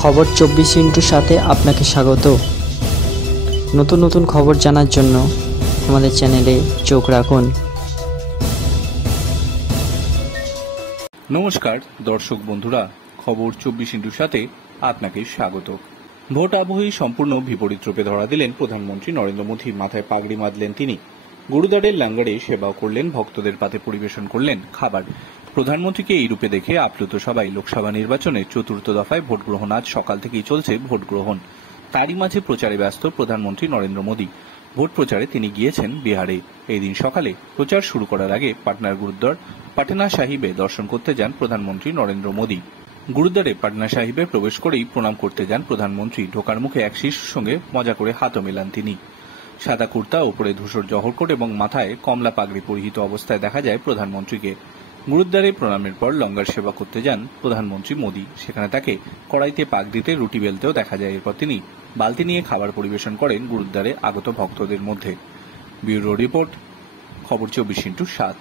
খবর 24 সাথে আপনাকে স্বাগত। নতুন নতুন খবর জানার জন্য আমাদের চ্যানেলে চোখ রাখুন। নমস্কার দর্শক বন্ধুরা, খবর 24 আপনাকে স্বাগত। ভোট আবহেই সম্পূর্ণ বিপরীত রূপে ধরা দিলেন প্রধানমন্ত্রী নরেন্দ্র মোদী। মাথায় পাগড়ি বাঁধলেন তিনি, গুরুদ্বারের লাঙ্গারে সেবাও করলেন, ভক্তদের পাতে পরিবেশন করলেন খাবার। প্রধানমন্ত্রীকে এই রূপে দেখে আপ্লুত সবাই। লোকসভা নির্বাচনের চতুর্থ দফায় ভোট গ্রহণ আজ সকাল থেকেই চলছে ভোট গ্রহণ। তারই মাঝে প্রচারে ব্যস্ত প্রধানমন্ত্রী নরেন্দ্র মোদী। ভোট প্রচারে তিনি গিয়েছেন বিহারে। এই দিন সকালে প্রচার শুরু করার আগে পাটনার গুরুদ্বার পাটনা সাহিবে দর্শন করতে যান প্রধানমন্ত্রী নরেন্দ্র মোদী। গুরুদ্বারে পাটনা সাহিবে প্রবেশ করেই প্রণাম করতে যান প্রধানমন্ত্রী। ঢোকার মুখে এক শিশুর সঙ্গে মজা করে হাতও মেলান তিনি। সাদা কুর্তা, ওপরে ধূসর জহরকোট এবং মাথায় কমলা পাগড়ি পরিহিত অবস্থায় দেখা যায় প্রধানমন্ত্রীকে। গুরুদ্বারে প্রণামের পর লঙ্গার সেবা করতে যান প্রধানমন্ত্রী মোদী। সেখানে তাকে কড়াইতে পাক দিতে, রুটি বেলতেও দেখা যায়। এরপর তিনি বালতি নিয়ে খাবার পরিবেশন করেন গুরুদ্বারে আগত ভক্তদের মধ্যে। ব্যুরো রিপোর্ট, খবর 24/7।